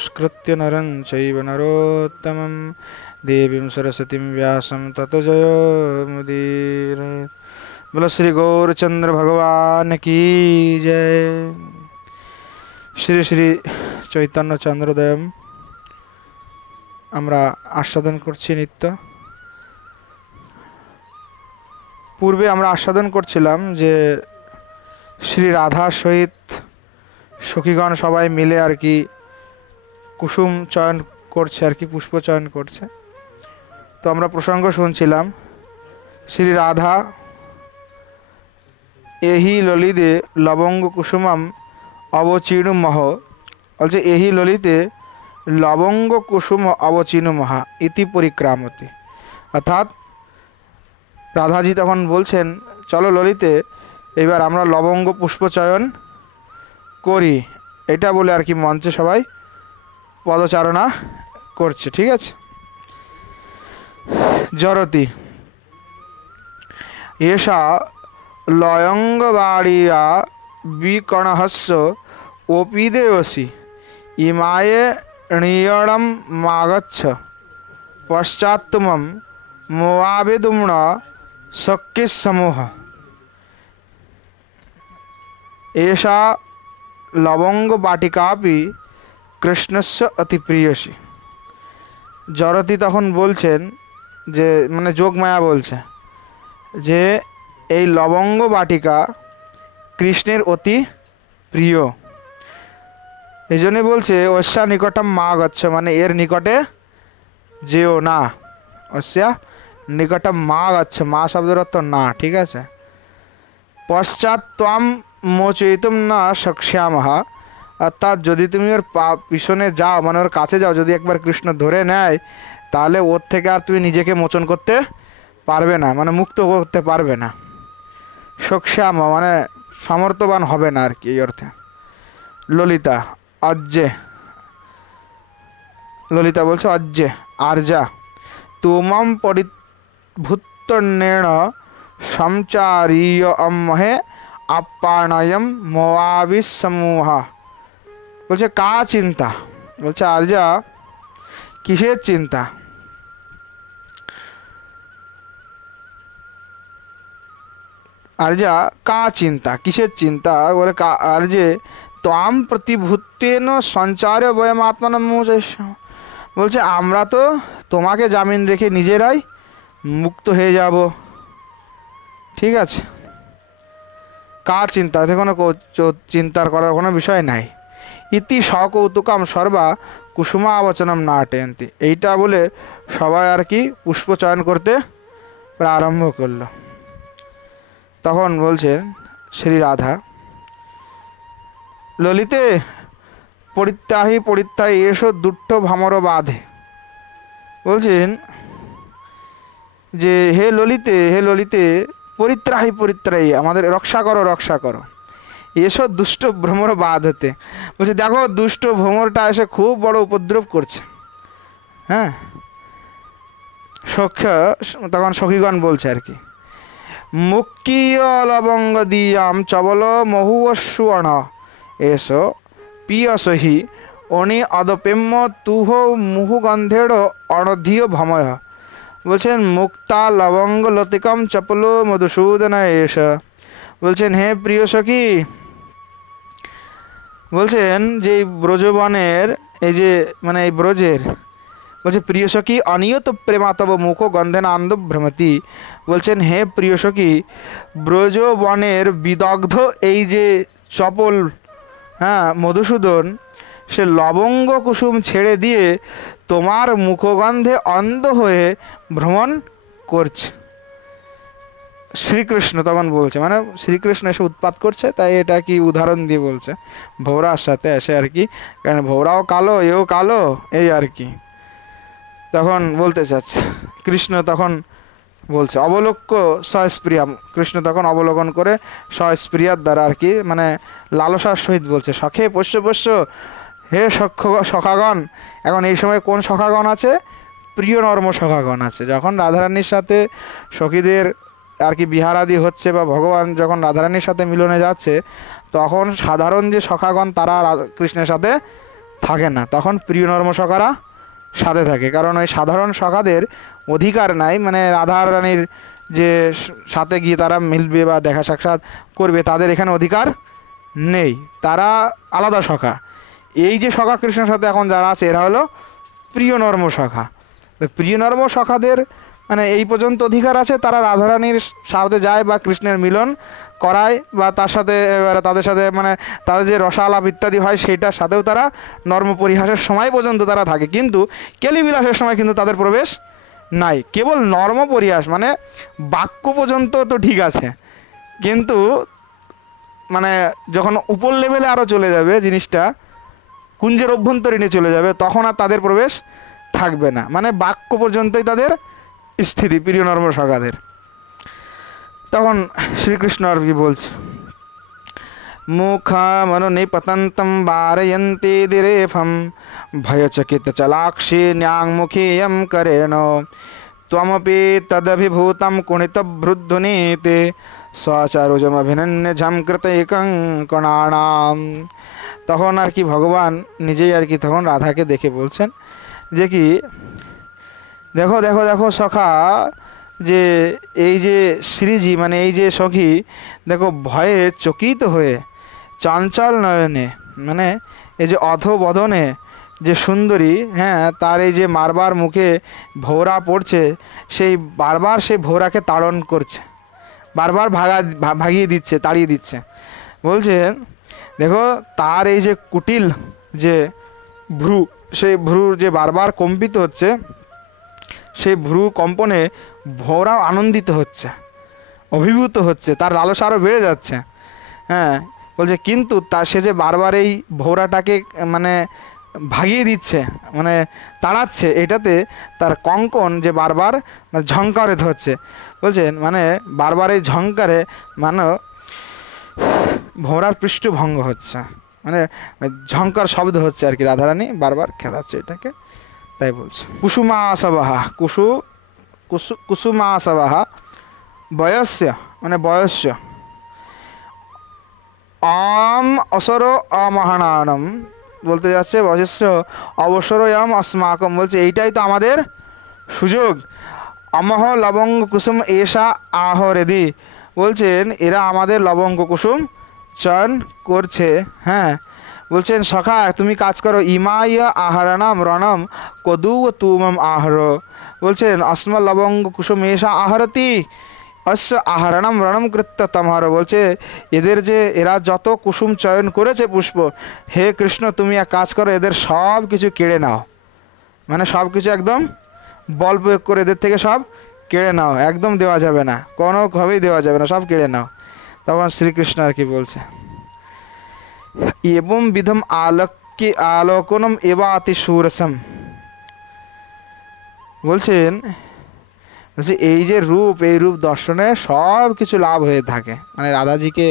नमस्कृत्य नरं चैव नरोत्तमं देवीं सरस्वतीं व्यासं ततो जयमुदीरयेत्। बोलो श्री गौरचंद्र भगवान की जय। श्री श्री चैतन्य चंद्रोदयम আমরা আস্বাদন করছি নিত্য। পূর্বে আমরা আস্বাদন করছিলাম যে শ্রী রাধা সহিত সখীগণ সবাই মিলে আর কি কুসুম চয়ন করছে, আর কি পুষ্প চয়ন করছে। তো আমরা প্রসঙ্গ শুনছিলাম শ্রী রাধা এহি ললিতে লবঙ্গ কুসুমম অবচীর্ণুমহ, বলছে এহি ললিতে লবঙ্গ কুসুম অবচীর্ণুমহ ইতি পরিক্রামতে। অর্থাৎ রাধাজি তখন বলছেন চলো ললিতে এবার আমরা লবঙ্গ পুষ্প চয়ন করি, এটা বলে আর কি মঞ্চে সবাই পদচারণা করছে। ঠিক আছে। জরতি এষা লয়ঙ্গবাড়িয়া বিকণহস্য ওপি দেবসি ইমায়ে নিয়ণম মাগচ্ছ পশ্চাত্তমম মোয়াবেদুম্ন সখ্যিস সমূহ। এষা লবঙ্গ বাটিকাপি কৃষ্ণস্য অতি প্রিয়সী। জরতি তখন বলছেন যে মানে যোগমায়া বলছে যে এই লবঙ্গ বাটিকা কৃষ্ণের অতি প্রিয়, এই জন্যই বলছে অস্যা নিকটম মা গচ্ছ, মানে এর নিকটে যেও না। অস্যা নিকটম মা গচ্ছ, মা শব্দের অর্থ না। ঠিক আছে। পশ্চাৎ ত্বম মোচয়িতুম না শক্ষ্যামহ, অর্থাৎ যদি তুমি ওর পিছনে যাও মানে ওর কাছে যাও, যদি একবার কৃষ্ণ ধরে নেয় তাহলে ওর থেকে আর তুমি নিজেকে মোচন করতে পারবে না, মানে মুক্ত করতে পারবে না। শক্ষ্যাম মানে সামর্থ্যবান হবে না আর কি, এই অর্থে। ললিতা অজ্জে, ললিতা বলছে অজ্জে আর্যা তুমম পরিভূতন্যেণ সমচারীয় অম্মহে আপ্পাণয়ম মোয়াবি সমূহ। বলছে কা চিন্তা, বলছে আর্যা কিসের চিন্তা? আর্যা কা চিন্তা, কিসের চিন্তা? বলে আর্যে ত্বাম প্রতিভূতেন সঞ্চারে বয়ম আত্মনম মোচৈষ্য, বলছে আমরা তো তোমাকে জামিন রেখে নিজেরাই মুক্ত হয়ে যাব। ঠিক আছে। কা চিন্তা, এতে কোনো চিন্তার করার কোনো বিষয় নাই। ইতি সকৌতুকম সর্বা কুসুমা আবচনম নাটয়ন্তি, এইটা বলে সবাই আর কি পুষ্প চয়ন করতে আরম্ভ করলো। তখন বলছেন শ্রী রাধা ললিতে পরিত্যাহী পরিত্যাহী এসো দুট্ট ভামর বাঁধে, বলছেন যে হে ললিতে, হে ললিতে পরিত্রাহী পরিত্রাহী, আমাদের রক্ষা করো রক্ষা করো। এসো দুষ্ট ভ্রমর বাঁধতে, বলছে দেখো দুষ্ট ভ্রমরটা এসে খুব বড় উপদ্রব করছে। হ্যাঁ, সখ্য তখন সখীগণ বলছে আর কি মুক্কিয় লবঙ্গ দিয়াম চবল মহুবস্বর্ণ এসো পিয়সহি অনি অদপেম্য তুহ মুহুগন্ধেড় অনধীয় ভময়। বলছেন মুক্তা লবঙ্গ লতিকম চপল মধুসূদন এস, বলছেন হে প্রিয় সখী, বলছেন যে ব্রজবনের এই যে মানে এই ব্রজের, বলছে প্রিয় সখী অনিয়ত প্রেমাতব মুখ গন্ধেন আনন্দ ভ্রমতি, বলছেন হে প্রিয় সখী ব্রজবনের বিদগ্ধ এই যে চপল হ্যাঁ মধুসূদন সে লবঙ্গ কুসুম ছেড়ে দিয়ে তোমার মুখগন্ধে অন্ধ হয়ে ভ্রমণ করছে। শ্রীকৃষ্ণ তখন বলছে মানে শ্রীকৃষ্ণ এসে উৎপাত করছে, তাই এটা কি উদাহরণ দিয়ে বলছে ভৌরার সাথে এসে আর কি, কারণ ভৌরাও কালো এও কালো এই আর কি। তখন বলতে চাচ্ছে কৃষ্ণ তখন বলছে অবলোক্য সস্প্রিয়াম, কৃষ্ণ তখন অবলোকন করে সস্প্রিয়ার দ্বারা আর কি মানে লালসার সহিত বলছে সখে পোষ্য পোষ্য, হে সখাগণ। এখন এই সময় কোন সখাগণ আছে? প্রিয় নর্ম সখাগণ আছে। যখন রাধারানীর সাথে সখীদের আর কি বিহারাদি হচ্ছে বা ভগবান যখন রাধারানীর সাথে মিলনে যাচ্ছে, তখন সাধারণ যে সখাগণ তারা কৃষ্ণের সাথে থাকে না, তখন প্রিয় নর্ম সখারা সাথে থাকে। কারণ ওই সাধারণ সখাদের অধিকার নাই, মানে রাধারানীর যে সাথে গিয়ে তারা মিলবে বা দেখা সাক্ষাৎ করবে, তাদের এখানে অধিকার নেই, তারা আলাদা সখা। এই যে সখা কৃষ্ণের সাথে এখন যারা আছে এরা হলো প্রিয় নর্ম সখা। তো প্রিয় নর্ম সখাদের মানে এই পর্যন্ত অধিকার আছে, তারা রাধারানীর সাথে যায় বা কৃষ্ণের মিলন করায় বা তার সাথে এবারে তাদের সাথে মানে তাদের যে রসালাপ ইত্যাদি হয় সেইটার সাথেও তারা নর্ম পরিহাসের সময় পর্যন্ত তারা থাকে, কিন্তু কেলিবিলাসের সময় কিন্তু তাদের প্রবেশ নাই। কেবল নর্ম পরিহাস মানে বাক্য পর্যন্ত তো ঠিক আছে, কিন্তু মানে যখন উপর লেভেলে আরও চলে যাবে জিনিসটা, কুঞ্জের অভ্যন্তরীণে চলে যাবে, তখন আর তাদের প্রবেশ থাকবে না, মানে বাক্য পর্যন্তই তাদের স্থিতি প্রিয় নর্ম সখাদের। তখন শ্রীকৃষ্ণ আর কি বলছে, মুখমনু নিপতন্তম বারয়ন্তি দিরেফম ভয়চকিত চলাক্ষী ন্যাংমুখীয়ম করেণ ত্বমপি তদভিভূতম কুণিতভ্রুদ্ধুনীতে স্বচারুজমভিনন্য ঝমকৃতৈকং কণানাম। তখন আর কি ভগবান নিজেই আর কি তখন রাধাকে দেখে বলছেন যে কি দেখো দেখো দেখো সখা, যে এই যে শ্রীজি মানে এই যে সখী দেখো ভয়ে চকিত হয়ে চঞ্চল নয়নে, মানে এই যে অধবদনে যে সুন্দরী, হ্যাঁ তার এই যে বারবার মুখে ভোরা পড়ছে, সেই বারবার সেই ভোরাকে তাড়ন করছে, বারবার ভাগিয়ে দিচ্ছে, তাড়িয়ে দিচ্ছে। বলছে দেখো তার এই যে কুটিল যে ভ্রু, সেই ভ্রু যে বারবার কম্পিত হচ্ছে, সেই ভ্রু কম্পনে ভোরাও আনন্দিত হচ্ছে, অভিভূত হচ্ছে, তার লালসা আরও বেড়ে যাচ্ছে। হ্যাঁ বলছে কিন্তু তা সে যে বারবার এই ভোরাটাকে মানে ভাগিয়ে দিচ্ছে, মানে তাড়াচ্ছে, এটাতে তার কঙ্কন যে বারবার মানে ঝঙ্কারিত হচ্ছে। বলছেন মানে বারবার এই ঝঙ্কারে মানে ভোরার পৃষ্ঠভঙ্গ হচ্ছে, মানে ঝঙ্কার শব্দ হচ্ছে আর কি, রাধারানী বারবার খেলাচ্ছে এটাকে, তাই বলছে। কুসুমাসবাহা কুসুমাসবাহা বয়স্য মানে বয়স্য আম অসর আমহানানম বলতে যাচ্ছে, বয়স্য অবসরয়াম अस्माकम, বলছে এইটাই তো আমাদের সুযোগ। আমহ লবঙ্গ কুসুম এষা আহরেদি, বলছেন এরা আমাদের লবঙ্গ কুসুম চয়ন করছে। হ্যাঁ বলছেন সখা তুমি কাজ করো, ইমাইয়া আহারানাম রণম কদু তুমম আহর, বলছেন অস্ম লবঙ্গ কুসুম এষা আহরতি অশ্ব আহরণম রণম কৃত্য তমহর, বলছে এদের যে এরা যত কুসুম চয়ন করেছে পুষ্প, হে কৃষ্ণ তুমি এক কাজ করো এদের সব কিছু কেড়ে নাও, মানে সব কিছু একদম বল প্রয়োগ করে এদের থেকে সব কেড়ে নাও, একদম দেওয়া যাবে না, কোনোভাবেই দেওয়া যাবে না, সব কেড়ে নাও। তখন শ্রীকৃষ্ণ আর কি বলছে, এবং বিধম আলোকনম এবা অতি সুরসম, বলছেন বলছে এই যে রূপ, এই রূপ দর্শনে সব কিছু লাভ হয়ে থাকে, মানে রাধাজিকে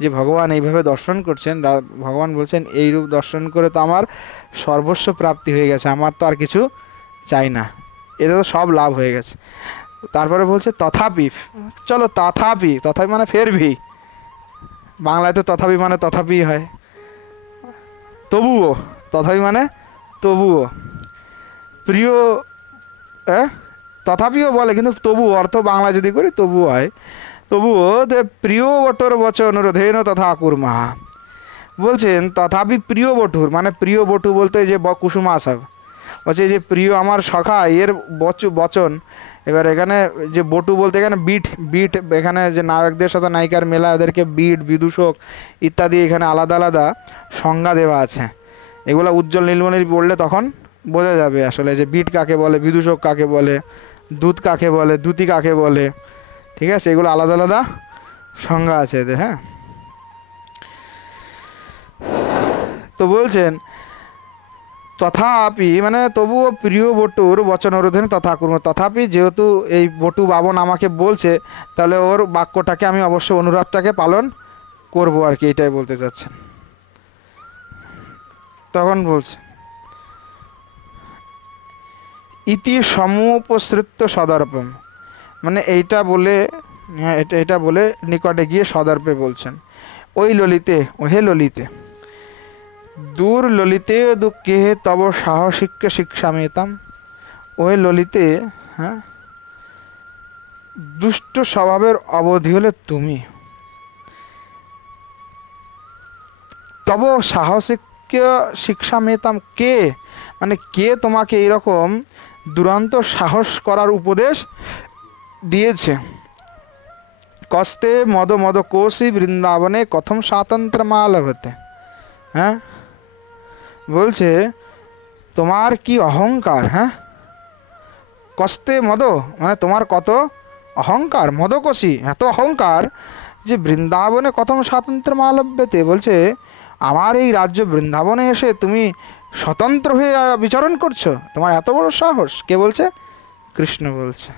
যে ভগবান এইভাবে দর্শন করছেন, ভগবান বলছেন এই রূপ দর্শন করে তো আমার সর্বস্ব প্রাপ্তি হয়ে গেছে, আমার তো আর কিছু চাই না, এতে তো সব লাভ হয়ে গেছে। তারপরে বলছে তথাপি, চলো তথাপি, তথাপি মানে ফের ভি, বাংলায় তো তথাপি মানে তথাপি হয়, তবুও, তথাপি মানে তবুও, প্রিয় তথাপিও বলে কিন্তু তবুও অর্থ বাংলা যদি করি তবুও হয়, তবুও প্রিয় বটুর বচন অনুরোধেন তথা কুর্মাহা, বলছেন তথাপি প্রিয় বটুর মানে প্রিয় বটু বলতে যে কুসুমাসব, বলছে যে প্রিয় আমার সখা এর বচন, এবার এখানে যে বটু বলতে এখানে বিট বিট, এখানে যে নায়কদের সাথে নায়িকার মেলা ওদেরকে বিট বিদূষক ইত্যাদি এখানে আলাদা আলাদা সংজ্ঞা দেওয়া আছে, এগুলো উজ্জ্বল নীলমণির পড়লে তখন বোঝা যাবে আসলে যে বিট কাকে বলে, বিদূষক কাকে বলে, দুধ কাকে বলে, দ্যুতি কাকে বলে, ঠিক আছে, এগুলো আলাদা আলাদা সংজ্ঞা আছে এদের। হ্যাঁ তো বলছেন তথাপি মানে তবুও প্রিয় বটুর বচন অনুরোধেন তথা কুর্ম, তথাপি যেহেতু এই বটু বাবন আমাকে বলছে তাহলে ওর বাক্যটাকে আমি অবশ্যই অনুরোধটাকে পালন করব আর কি, এটাই বলতে চাচ্ছেন। তখন বলছে ইতি সমুপসৃত সদর্পম, মানে এইটা বলে, হ্যাঁ এটা বলে নিকটে গিয়ে সদর্পে বলছেন, ওই ললিতে, ও হে ললিতে, দূর ললিতে দুঃখে তব সাহসিক্য শিক্ষা মেতাম। ওই ললিতে, হ্যাঁ, দুষ্ট স্বভাবের অবধি হলে তুমি। তব সাহসিক্য শিক্ষা মেতাম, কে মানে কে তোমাকে এইরকম দুরন্ত সাহস করার উপদেশ দিয়েছে? কস্তে মদ মদ কোশি বৃন্দাবনে কথম স্বাতন্ত্র মালভতে। হ্যাঁ, বলছে তোমার কি অহংকার, হ্যাঁ, কস্তে মদ মানে তোমার কত অহংকার, মদকোশী এত অহংকার যে বৃন্দাবনে কথম স্বাতন্ত্র মালভ্যতে, বলছে আমার এই রাজ্য বৃন্দাবনে এসে তুমি স্বতন্ত্র হয়ে বিচরণ করছো, তোমার এত বড় সাহস। কে বলছে? কৃষ্ণ বলছে।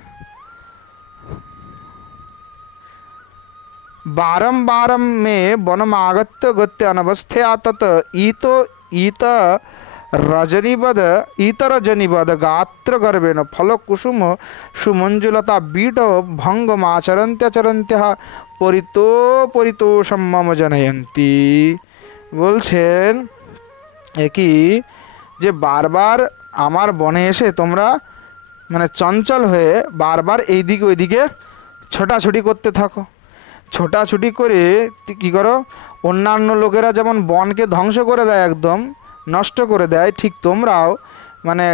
বারম্বারম মে বনম আগত্য গত্য অনবস্থয়া তত ঈত রজনীবদ গাত্র গর্বেণ ফল কুসুম সুমঞ্জুলতা বীট ভঙ্গমাচরন্ত্যচরন্ত্য পরিতোষম মম জনয়ন্তী। বলছেন কি যে বারবার আমার বনে এসে তোমরা মানে চঞ্চল হয়ে বারবার এইদিকে ওইদিকে ছোটাছুটি করতে থাকো। ছোটাছুটি করে কী করো? অন্যান্য লোকেরা যেমন বনকে ধ্বংস করে দেয়, একদম নষ্ট করে দেয়, ঠিক তোমরাও মানে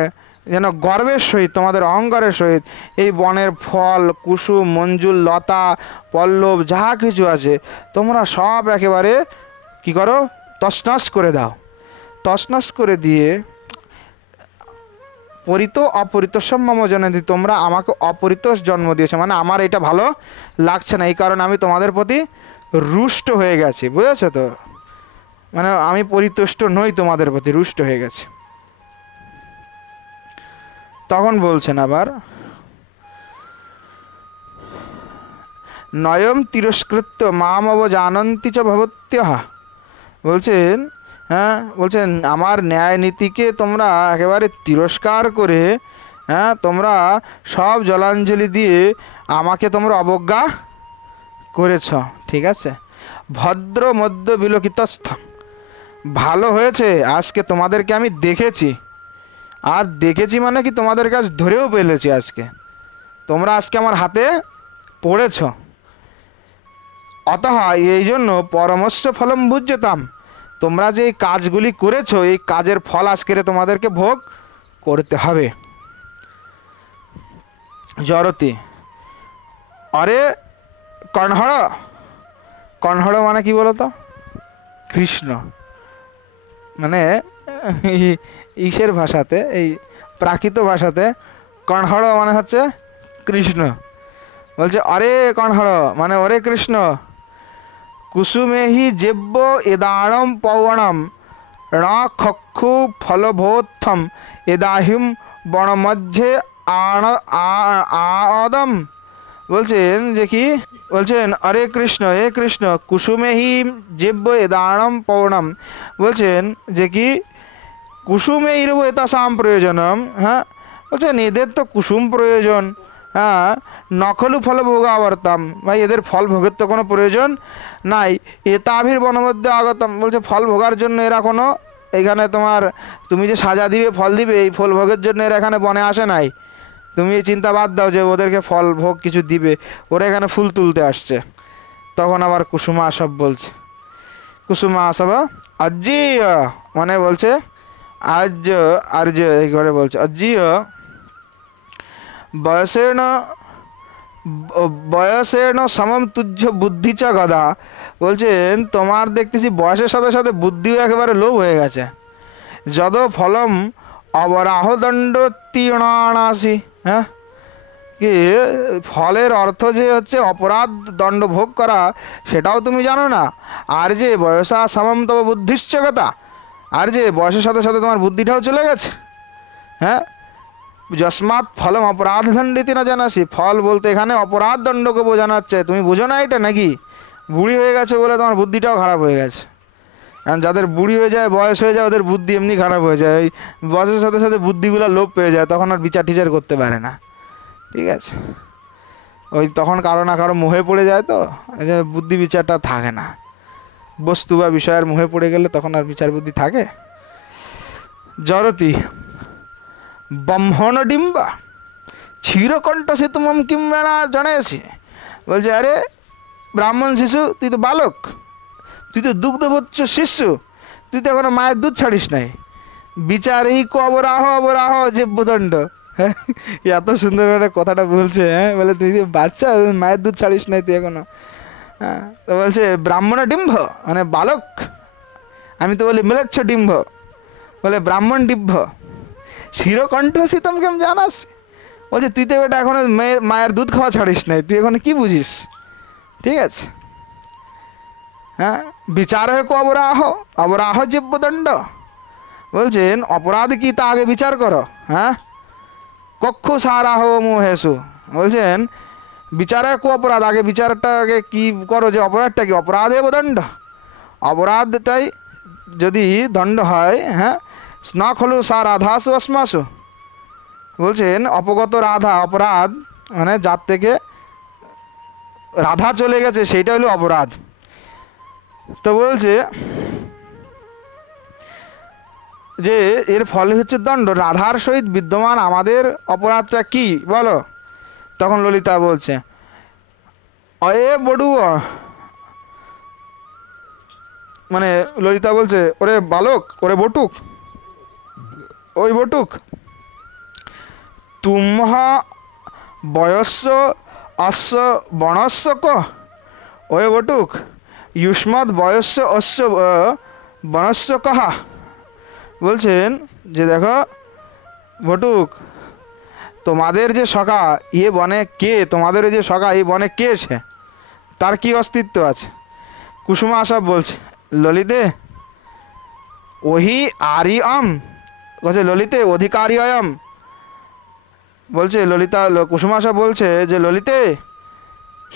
যেন গর্বের সহিত, তোমাদের অহংকারের সহিত এই বনের ফল, কুসুম, মঞ্জুল, লতা, পল্লব যা কিছু আছে তোমরা সব একেবারে কী করো? তছনছ করে দাও। তছনছ করে দিয়ে পরিত অপরিতোষম মম জনয়ন্তী, তোমরা আমাকে অপরিতোষ জন্ম দিয়েছো, মানে আমার এটা ভালো লাগছে না, এই কারণে আমি তোমাদের প্রতি রুষ্ট হয়ে গেছি। বুঝেছো তো? মানে আমি পরিতুষ্ট নই, তোমাদের প্রতি রুষ্ট হয়ে গেছে। তখন বলছেন আবার নয়ম তিরস্কৃত্য মাম অবজানন্তি চ ভবত্যঃ। বলছেন, হ্যাঁ, বলছেন আমার ন্যায় নীতিকে তোমরা একেবারে তিরস্কার করে, হ্যাঁ, তোমরা সব জলাঞ্জলি দিয়ে আমাকে তোমরা অবজ্ঞা করেছ। ঠিক আছে, ভদ্র মধ্য বিলোকিতস্থ, ভালো হয়েছে আজকে তোমাদেরকে আমি দেখেছি। আর দেখেছি মানে কি, তোমাদের কাছ ধরেও পেলেছি আজকে, তোমরা আজকে আমার হাতে পড়েছ। অতঃ এই জন্য পরমস্য ফলম ভুজ্যতাম, তোমরা যে এই কাজগুলি করেছো এই কাজের ফল আজকের তোমাদেরকে ভোগ করতে হবে। জরতি, আরে কর্ণহড়, কর্ণহড় মানে কি বলতো? কৃষ্ণ, মানে ইসের ভাষাতে, এই প্রাকৃত ভাষাতে কর্ণহড় মানে হচ্ছে কৃষ্ণ। বলছে আরে কর্ণহড় মানে ওরে কৃষ্ণ, কুসুমেহি যেব্য এদাড়ম পৌবণম ণক্ষু ফলভোত্থম এদাহিম বনমধ্যে আদম। বলছেন যে কি, বলছেন আরে কৃষ্ণ, হে কৃষ্ণ, কুসুমেহি যেব্য এদাড়ম পৌর্ণম, বলছেন যে কি কুসুমে ইরব এতাসাম প্রয়োজনম। হ্যাঁ, বলছেন এদের তো কুসুম প্রয়োজন, হ্যাঁ, নখলু ফল ভোগাবর্তাম, ভাই এদের ফল ভোগের তো কোনো প্রয়োজন নাই। এতাভির বনমধ্যে আগতম, বলছে ফল ভোগার জন্য এরা কোনো এখানে তোমার তুমি যে সাজা দিবে, ফল দিবে, এই ফল ভোগের জন্য এরা এখানে বনে আসে নাই। তুমি এই চিন্তা বাদ দাও যে ওদেরকে ফল ভোগ কিছু দিবে, ওরা এখানে ফুল তুলতে আসছে। তখন আবার কুসুমা আসব বলছে, কুসুমা আসব অজ্জীয় মানে বলছে আর্য, আর্য এই ঘরে বলছে অজ্জীয় বয়সের সমম তুজ্য বুদ্ধি চ গদা। বলছেন তোমার দেখতেছি বয়সের সাথে সাথে বুদ্ধিও একেবারে লোভ হয়ে গেছে। যদ ফলম অবরাহদণ্ড তীর্ণাসি। হ্যাঁ, কি ফলের অর্থ যে হচ্ছে অপরাধ দণ্ড ভোগ করা, সেটাও তুমি জানো না। আর যে বয়সা সমম তব বুদ্ধিশ্চকতা, আর যে বয়সের সাথে সাথে তোমার বুদ্ধিটাও চলে গেছে। হ্যাঁ, যস্মাৎ ফলম অপরাধ দণ্ডিতি না জানাসি, ফল বলতে এখানে অপরাধ দণ্ডকে বোঝানো হচ্ছে। তুমি বুঝো না এটা নাকি? বুড়ি হয়ে গেছে বলে তোমার বুদ্ধিটাও খারাপ হয়ে গেছে। কারণ যাদের বুড়ি হয়ে যায়, বয়স হয়ে যায়, ওদের বুদ্ধি এমনি খারাপ হয়ে যায়। ওই বয়সের সাথে সাথে বুদ্ধিগুলো লোপ পেয়ে যায়, তখন আর বিচার টিচার করতে পারে না। ঠিক আছে, ওই তখন কারো না কারো মোহে পড়ে যায়, তো বুদ্ধি বিচারটা থাকে না। বস্তু বা বিষয়ের মুহে পড়ে গেলে তখন আর বিচার বুদ্ধি থাকে? জরতি ব্রহ্মণ ডিম্বা ক্ষীরকণ্ঠ সে তুমম কিংবা না জানাইছি। বলছে আরে ব্রাহ্মণ শিশু, তুই তো বালক, তুই তো দুগ্ধবচ্চ শিশু, তুই তো এখনো মায়ের দুধ ছাড়িস নাই। বিচার এই অবরাহ অবরাহ যেব্যদণ্ড। হ্যাঁ, এত সুন্দর করে কথাটা বলছে। হ্যাঁ, বলে তুই যে বাচ্চা, মায়ের দুধ ছাড়িস নাই তুই এখনো। হ্যাঁ, তো বলছে ব্রাহ্মণ ডিম্ভ মানে বালক, আমি তো বলি মিলেচ্ছ ডিম্ভ, বলে ব্রাহ্মণ ডিম্ভ ক্ষীরকণ্ঠ শীতম কেম জানাস। বলছে তুই তো এটা এখনো মায়ের দুধ খাওয়া ছাড়িস নাই, তুই এখনো কি বুঝিস? ঠিক আছে। হ্যাঁ, বিচার হয় অবরাহ অবরাহ যেব্যদণ্ড। বলছেন অপরাধ কি তা আগে বিচার করো। হ্যাঁ, কক্ষু সারাহ মোহেশু। বলছেন বিচারে কো অপরাধ, আগে বিচারটা আগে কী করো, যে অপরাধটা কি? অপরাধে দণ্ড, অপরাধটাই যদি দণ্ড হয়। হ্যাঁ, স্না খলু সা রাধাসু অস্মাসু। বলছেন অপগত রাধা, অপরাধ মানে যার থেকে রাধা চলে গেছে সেইটা হলো অপরাধ। তো বলছে যে এর ফলে হচ্ছে দণ্ড। রাধার সহিত বিদ্যমান আমাদের অপরাধটা কি বলো? তখন ললিতা বলছে অয়ে বড়ু, মানে ললিতা বলছে ওরে বালক, ওরে বটুক, ওই বটুক, তুমহা বয়স্য অশ্ব বণস্য ক। ওয়ে বটুক युष्मद বয়স্য অশ্ব বণস্য কহা। বলছেন যে দেখো বটুক, তোমাদের যে সখা ইয়ে বনে কে, তোমাদের যে সখা এই বনে কে সে, তার কি অস্তিত্ব আছে? কুসুমা আশা বলছে ললিতে ওহি আরিয়ম, বলছে ললিতে অধিকারী অয়ম। বলছে ললিতা, কুসুমা আশা বলছে যে ললিতে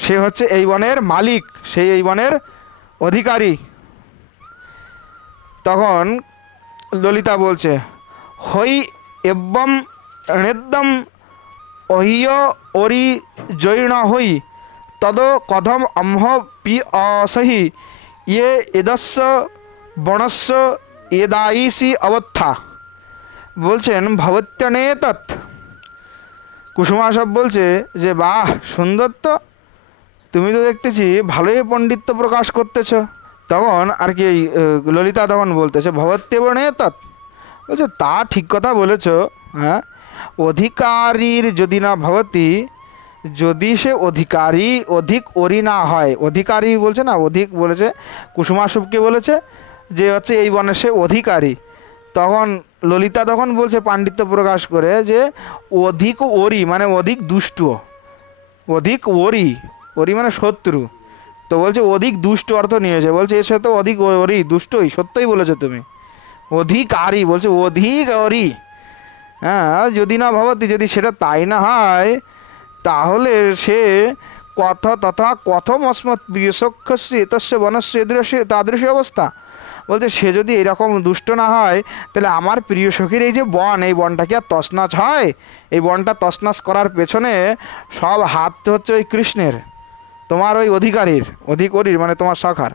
সে হচ্ছে এই বনের মালিক, সেই এই বনের অধিকারী। তখন ললিতা বলছে হই এবং নেদ্যম অহিয় ওরি জৈন হই তদ কথম অম্হ পি অসহি ইয়ে এদস্য বণস্য এদায়িসি অবস্থা। বলছেন ভবত্যনে তৎ। কুসুমা সব বলছে যে বাহ সুন্দর, তো তুমি তো দেখতেছি ভালোই পণ্ডিত্য প্রকাশ করতেছ। তখন আর কি ললিতা তখন বলতেছে ভবত্যেবনে তৎ। বলছে তা ঠিক কথা বলেছ। হ্যাঁ, অধিকারীর যদি না ভবতি, যদি সে অধিকারী অধিক ওরি না হয়, অধিকারী বলছে না, অধিক বলেছে কুসুমাশুভকে বলেছে যে হচ্ছে এই বনে সে অধিকারী। তখন ললিতা তখন বলছে পাণ্ডিত্য প্রকাশ করে যে অধিক ওরি মানে অধিক দুষ্ট, অধিক ওরি, ওরি মানে শত্রু। তো বলছে অধিক দুষ্ট অর্থ নিয়েছে, বলছে এসে তো অধিক ওরি দুষ্টই, সত্যই বলেছো তুমি। অধিকারী বলছে অধিক ওরি। হ্যাঁ, যদি না ভবতি, যদি সেটা তাই না হয় তাহলে সে কথ তথা কথম অস্মৎ প্রিয়সখ্যস্য এতস্য বনস্য এদৃশ্য তাদৃশ অবস্থা। বলছে সে যদি এরকম দুষ্ট না হয় তাহলে আমার প্রিয় সখীর এই যে বন, এই বনটা কি আর তছনছ হয়? এই বনটা তছনছ করার পেছনে সব হাত হচ্ছে ওই কৃষ্ণের, তোমার ওই অধিকারীর, অধিকারীর মানে তোমার সখার।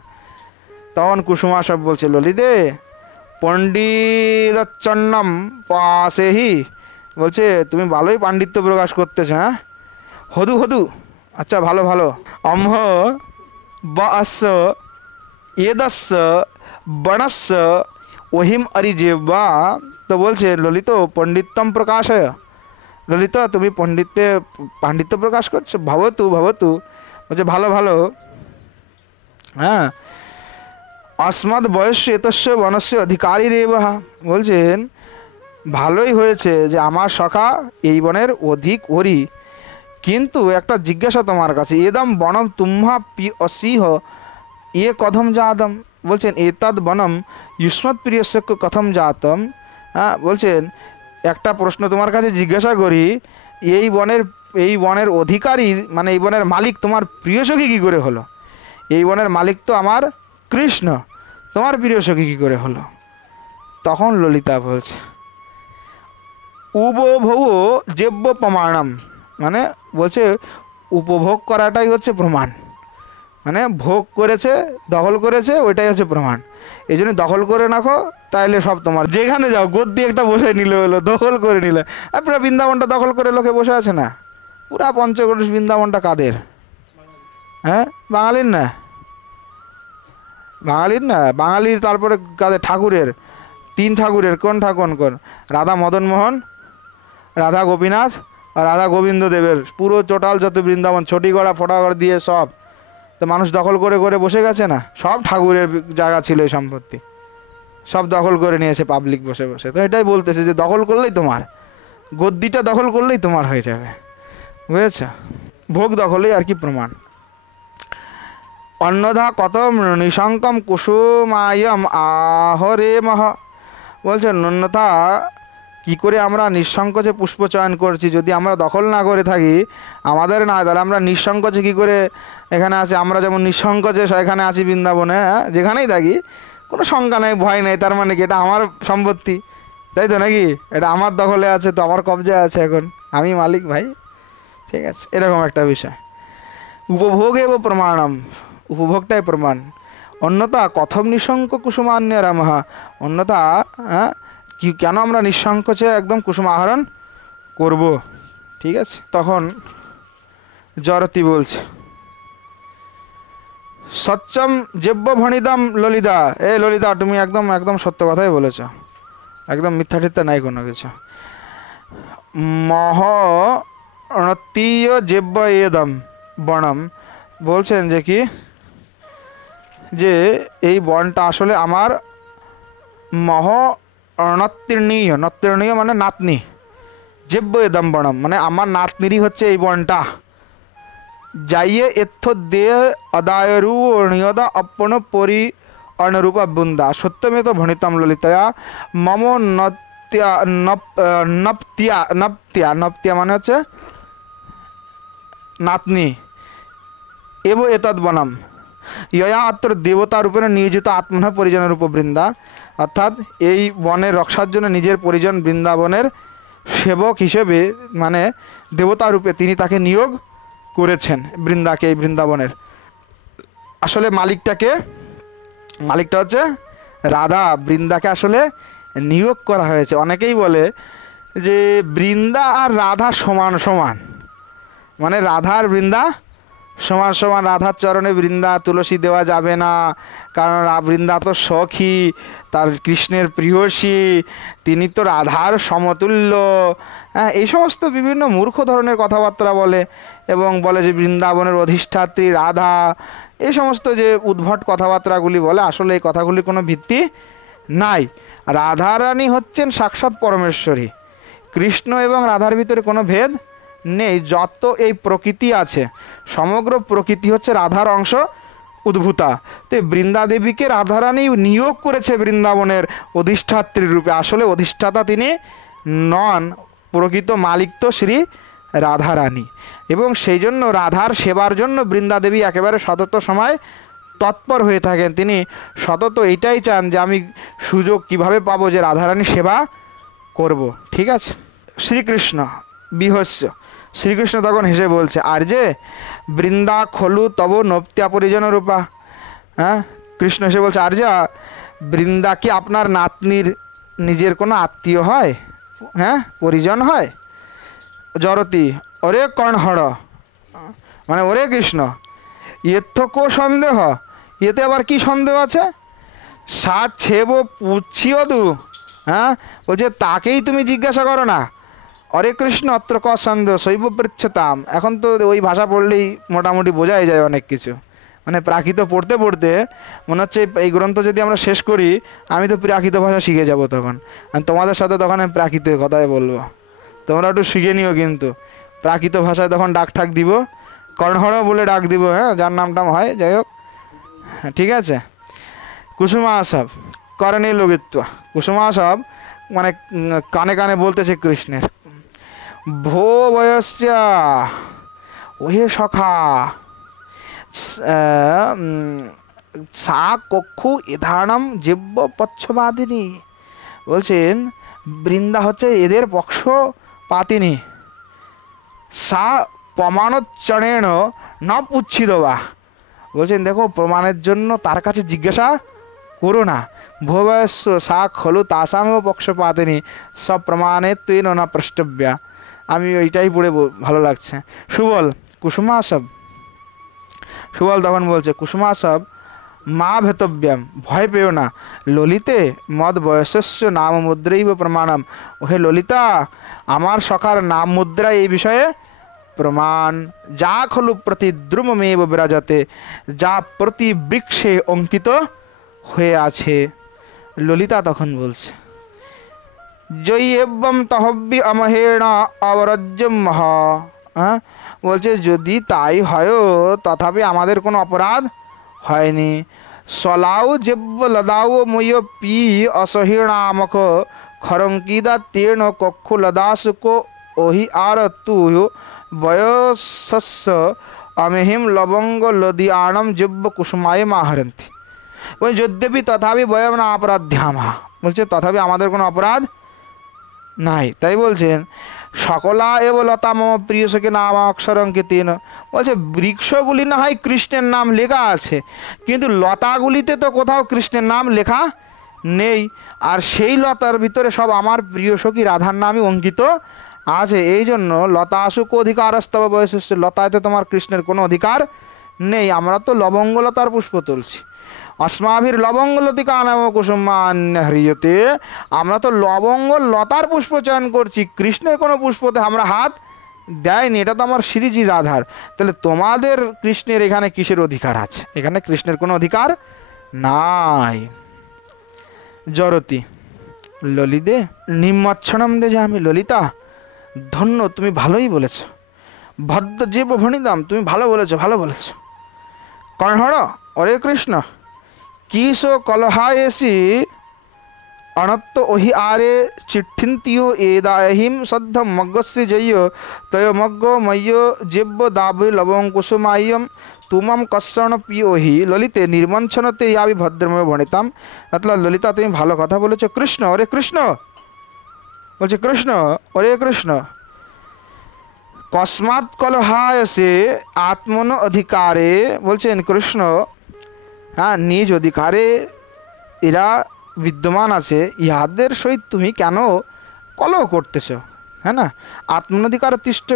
তখন কুসুমা সব বলছে ললিতে পণ্ডিতচন্নম পাশেহি। বলছে তুমি ভালোই পাণ্ডিত্য প্রকাশ করতেছ। হ্যাঁ, হদু হদু, আচ্ছা ভালো ভালো। অম্হ বস্য এদস্য বণস্য ওহিম অরিজেবা। তো বলছে ললিত পণ্ডিত্যম প্রকাশয়, ললিতা তুমি পাণ্ডিত্য প্রকাশ করছো। ভবতু ভবতু বলছে ভালো ভালো। হ্যাঁ, अस्मद বয়স্য এতস্য বনস্য অধিকারী রেবা। বলছেন ভালোই হয়েছে যে আমার সখা এই বনের অধিক ওরি, কিন্তু একটা জিজ্ঞাসা তোমার কাছে, এদম বনম তুম্হা পি অসিহ ইয়ে কথম জাতম। বলছেন এতদ বনম युष्मद প্রিয়স্য কথম জাতম। হ্যাঁ, বলছেন একটা প্রশ্ন তোমার কাছে জিজ্ঞাসা করি, এই বনের অধিকারী মানে এই বনের মালিক তোমার প্রিয় সখী কী করে হলো? এই বনের মালিক তো আমার কৃষ্ণ, তোমার প্রিয় সখী কী করে হলো? তখন ললিতা বলছে উপভোগ যেব্য প্রমাণম, মানে বলছে উপভোগ করাটাই হচ্ছে প্রমাণ। মানে ভোগ করেছে, দখল করেছে, ওইটাই হচ্ছে প্রমাণ। এই জন্য দখল করে রাখো, তাইলে সব তোমার। যেখানে যাও গদ্দি একটা বসে নিলে হলো, দখল করে নিলে। আর পুরো বৃন্দাবনটা দখল করে লোকে বসে আছে না, পুরা পঞ্চকোশ বৃন্দাবনটা কাদের? হ্যাঁ, বাঙালির না, বাঙালির না, বাঙালির। তারপরে কাদের? ঠাকুরের, 3 ঠাকুরের। কোন ঠাকুর? কোন? রাধা মদন মোহন, রাধা গোপীনাথ আর রাধা গোবিন্দ দেবের পুরো টোটাল যত বৃন্দাবন, ছটিগড়া ফোটাগড় দিয়ে সব তো মানুষ দখল করে করে বসে গেছে না। সব ঠাকুরের জায়গা ছিল এই সম্পত্তি, সব দখল করে নিয়েছে পাবলিক বসে বসে। তো এটাই বলতেছে যে দখল করলেই তোমার, গদ্দিটা দখল করলেই তোমার হয়ে যাবে, বুঝেছ? ভোগ দখলেই আর কি প্রমাণ। অন্নধা কতম নিঃসঙ্কম কুসুমায়ম আহরে মহ। বলছেন অন্যথা কি করে আমরা নিঃসংকোচে পুষ্প চয়ন করছি? যদি আমরা দখল না করে থাকি, আমাদের না, তাহলে আমরা নিঃসংকোচে কী করে এখানে আছি? আমরা যেমন নিঃসংকোচে এখানে আছি বৃন্দাবনে, হ্যাঁ, যেখানেই থাকি কোনো শঙ্কা নেই, ভয় নেই। তার মানে কি এটা আমার সম্পত্তি, তাই তো নাকি? এটা আমার দখলে আছে, তো আমার কবজায় আছে, এখন আমি মালিক ভাই, ঠিক আছে? এরকম একটা বিষয়। উপভোগে ও প্রমাণম, উপভোগটাই প্রমাণ। অন্যতা কথম নিঃসঙ্ক কুসুমান্য রামহা। অন্যতা হ্যাঁ, কি কেন আমরা নিঃসংকোচে একদম কুসুম আহরণ করব? ঠিক আছে। তখন জরতি বলছে, সচ্চম যেব্য ভণিদম ললিতা। এ ললিতা, তুমি একদম একদম সত্য কথাই বলেছ, একদম মিথ্যা টিথ্যা নাই কোনো কিছু। মহ অনতীয় যেব্য এদম বনম। বলছেন যে কি, যে এই বনটা আসলে আমার মহ নত্তীর্ণীয়, নত্তীর্ণীয় মানে নাতনি, যেব্য এদম বনম মানে আমার নাতনিরই হচ্ছে এই বনটা। যাইয়ে এথ দে অদায়রু নিয়দা অপন পরি অনরূপা বৃন্দা সত্যমে তো ভণিতম ললিতয়া মম নত্যা নপ্তিয়া নপ্তিয়া নপ্তিয়া মানে হচ্ছে নাতনি। এব এতদ বনম ইয়া অত্র দেবতা রূপে নিয়োজিত আত্মনা পরিজনের রূপ বৃন্দা। অর্থাৎ এই বনের রক্ষার জন্য নিজের পরিজন বৃন্দাবনের সেবক হিসেবে, মানে দেবতা রূপে তিনি তাকে নিয়োগ করেছেন, বৃন্দাকে, এই বৃন্দাবনের। আসলে মালিকটাকে, মালিকটা হচ্ছে রাধা, বৃন্দাকে আসলে নিয়োগ করা হয়েছে। অনেকেই বলে যে বৃন্দা আর রাধা সমান সমান, মানে রাধা আর বৃন্দা সমান সমান। রাধার চরণে বৃন্দা তুলসী দেওয়া যাবে না, কারণ বৃন্দা তো সখী, তার কৃষ্ণের প্রিয়সী, তিনি তো রাধার সমতুল্য। হ্যাঁ, এই সমস্ত বিভিন্ন মূর্খ ধরনের কথাবার্তা বলে, এবং বলে যে বৃন্দাবনের অধিষ্ঠাত্রী রাধা, এই সমস্ত যে উদ্ভট কথাবার্তাগুলি বলে, আসলে এই কথাগুলির কোনো ভিত্তি নাই। রাধারানী হচ্ছেন সাক্ষাৎ পরমেশ্বরী, কৃষ্ণ এবং রাধার ভিতরে কোনো ভেদ নেই। যত এই প্রকৃতি আছে, সমগ্র প্রকৃতি হচ্ছে রাধার অংশ উদ্ভূতা। তো বৃন্দা দেবীকে রাধারানী নিয়োগ করেছে বৃন্দাবনের অধিষ্ঠাত্রী রূপে। আসলে অধিষ্ঠাতা তিনি নন, প্রকৃত মালিক তো শ্রী রাধারানী। এবং সেই জন্য রাধার সেবার জন্য বৃন্দা দেবী একেবারে সতত সময় তৎপর হয়ে থাকেন। তিনি সতত এইটাই চান যে আমি সুযোগ কিভাবে পাবো যে রাধারানী সেবা করব। ঠিক আছে। শ্রীকৃষ্ণ বিহস্য, শ্রীকৃষ্ণ তখন হেসে বলছে, আর যে বৃন্দা খলু তব নপ্তিয়া পরিজন রূপা। হ্যাঁ, কৃষ্ণ হেসে বলছে, আর যা বৃন্দা কি আপনার নাতনির নিজের কোনো আত্মীয় হয়? হ্যাঁ, পরিজন হয়? জরতি, ওরে কর্ণহর, মানে ওরে কৃষ্ণ, এর তো কো সন্দেহ, এতে আবার কি সন্দেহ আছে? সাত ছেব পুছিও দু। হ্যাঁ, বলছে তাকেই তুমি জিজ্ঞাসা করো না। অরে কৃষ্ণ অত্র ক সন্দেহ শৈব পৃচ্ছতাম। এখন তো ওই ভাষা পড়লেই মোটামুটি বোঝাই যায় অনেক কিছু। মানে প্রাকৃত পড়তে পড়তে মনে হচ্ছে এই গ্রন্থ যদি আমরা শেষ করি, আমি তো প্রাকৃত ভাষা শিখে যাব তখন। আর তোমাদের সাথে তখন আমি প্রাকৃত কথাই বলবো, তোমরা একটু শিখে নিও। কিন্তু প্রাকৃত ভাষায় তখন ডাক ঠাক দিব, কর্ণহর বলে ডাক দিব, হ্যাঁ, যার নামটাম হয়, যাই হোক, ঠিক আছে। কুসুমাসব করণে লোকিত্ব, কুসুমাসব মানে কানে কানে বলতেছে কৃষ্ণের, ভো বয়স্য ওহে সখা সা কক্ষু এধানম যেব্য পক্ষপাতিনী। বলছেন বৃন্দা হচ্ছে এদের পক্ষপাতিনী। সা প্রমাণোচ্চরেণ ন পুচ্ছিত বা, বলছেন দেখো প্রমাণের জন্য তার কাছে জিজ্ঞাসা করো না। ভুবস্ব সা খলু তাসামেও পক্ষপাতিনী সব প্রমাণে তুই না প্রষ্টব্যা। আমি ওইটাই পড়ে ভালো লাগছে। সুবল কুসুমাসব, সুবল তখন বলছে কুসুমাসব মা ভেতব্যাম, ভয় পেও না। ললিতে মদ বয়সস্য নাম মুদ্রৈব প্রমাণম। ওহে ললিতা, আমার সখার নাম মুদ্রা এই বিষয়ে প্রমাণ। যা খলু প্রতিদ্রুমমেব বিরাজতে, যা প্রতি বৃক্ষে অঙ্কিত হয়ে আছে। ললিতা তখন বলছে জয়ী এবং তহব্বি অমহেণ অবরজ্যম মহ। হ্যাঁ, বলছে যদি তাই হয় তথাপি আমাদের কোনো অপরাধ হয়নি। সলাউ যেব্য লদাউ ময় পি অসহীণামক খরঙ্কিদা তেণ কক্ষু লদাসুক ওহি আর তু বয়সস্য অমহিম লবঙ্গ লদিয়াণম যেব্য কুসুমায় মাহরন্তি। ওই যদ্যপি তথাপি বয়ম না অপরাধ্যামা, বলছে তথাপি আমাদের কোনো অপরাধ নাই। তাই বলছেন সকলা এব লতা মম প্রিয় সখী নাম অক্ষরঙ্কিতেন। বলছে বৃক্ষগুলি না হয় কৃষ্ণের নাম লেখা আছে, কিন্তু লতাগুলিতে তো কোথাও কৃষ্ণের নাম লেখা নেই। আর সেই লতার ভিতরে সব আমার প্রিয় সখী রাধার নামই অঙ্কিত আছে। এই জন্য লতা আসুক অধিকারস্তব বয়সস্য, লতাতে তোমার কৃষ্ণের কোনো অধিকার নেই। আমরা তো লবঙ্গলতার পুষ্প তুলছি। अस्माभिर लवंगलतिका नाम कुसुमान्य हरियते, আমরা তো লবঙ্গ লতার পুষ্প চয়ন করছি, কৃষ্ণের কোনো পুষ্পতে আমরা হাত দেয়নি। এটা তো আমার শ্রীজি রাধার। তাহলে তোমাদের কৃষ্ণের এখানে কিসের অধিকার আছে? এখানে কৃষ্ণের কোনো অধিকার নাই। জরতি ললিদে নিম্মচ্ছনম দে যে আমি ললিতা, ধন্য, তুমি ভালোই বলেছ। ভদ্র জীব ভণিদাম, তুমি ভালো বলেছ, ভালো বলেছ। কর্ণহর অরে কৃষ্ণ কিসো কলহায়েসি অনত্ত ওহি আরে চিঠিন্তিও এদাহিম সদ্ধ মগ্গস্য জয় তয় মগ্গ ময়্য যেব্য দাবি লবং কুসুমায়্যম তুমাম কর্ষণ পি ওহি ললিতে নির্মঞ্ছনতে ইয়াবি ভদ্রময় ভণিতাম। অর্থাৎ ললিতা তুমি ভালো কথা বলেছ। কৃষ্ণ ওরে কৃষ্ণ, বলছে কৃষ্ণ ওরে কৃষ্ণ কস্মাৎ কলহায়সে আত্মন অধিকারে, বলছেন কৃষ্ণ হ্যাঁ নিজ অধিকারে এরা বিদ্যমান আছে, ইহাদের সহিত তুমি কেন কলহ করতেছ? হ্যাঁ না, আত্মনধিকার তিষ্ঠ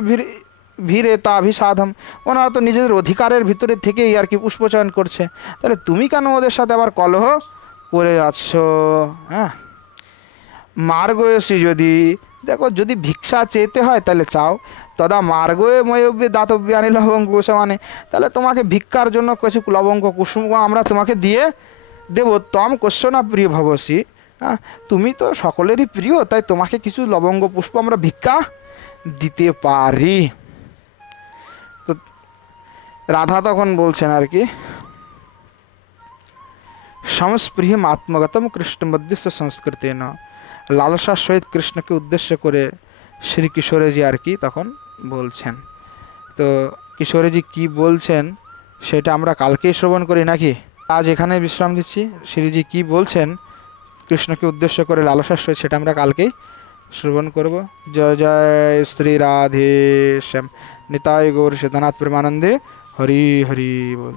ভিড়ে তা অভিসাধম, ওনারা তো নিজেদের অধিকারের ভিতরে থেকেই আর কি পুষ্পচয়ন করছে, তাহলে তুমি কেন ওদের সাথে আবার কলহ করে যাচ্ছ? হ্যাঁ, মার্গয়সী যদি দেখো যদি ভিক্ষা চেতে হয় তাহলে চাও, তদা মার্গয়ে ময়ব্যে দাতব্যানি লবঙ্গ কুসুমানে, তাহলে তোমাকে ভিক্ষার জন্য কিছু লবঙ্গ কুসুম আমরা তোমাকে দিয়ে দেব। তম কোশ্চনা প্রিয় ভবসী, হ্যাঁ তুমি তো সকলেরই প্রিয়, তাই তোমাকে কিছু লবঙ্গ পুষ্প আমরা ভিক্ষা দিতে পারি। তো রাধা তখন বলছেন আর কি সংস্পৃহম আত্মগতম কৃষ্ণ মধ্যস্থ সংস্কৃতেন, লালসার সহিত কৃষ্ণকে উদ্দেশ্য করে শ্রী কিশোরজি আর কি তখন বলছেন। তো কিশোরজি কি বলছেন সেটা আমরা কালকেই শ্রবণ করি নাকি? আজ এখানে বিশ্রাম দিচ্ছি। শ্রীজি কি বলছেন কৃষ্ণকে উদ্দেশ্য করে লালসার সহিত সেটা আমরা কালকেই শ্রবণ করব। জয় জয় শ্রী রাধে শ্যাম, নিতাই গৌর সীতানাথ প্রেমানন্দে, হরি হরি বল।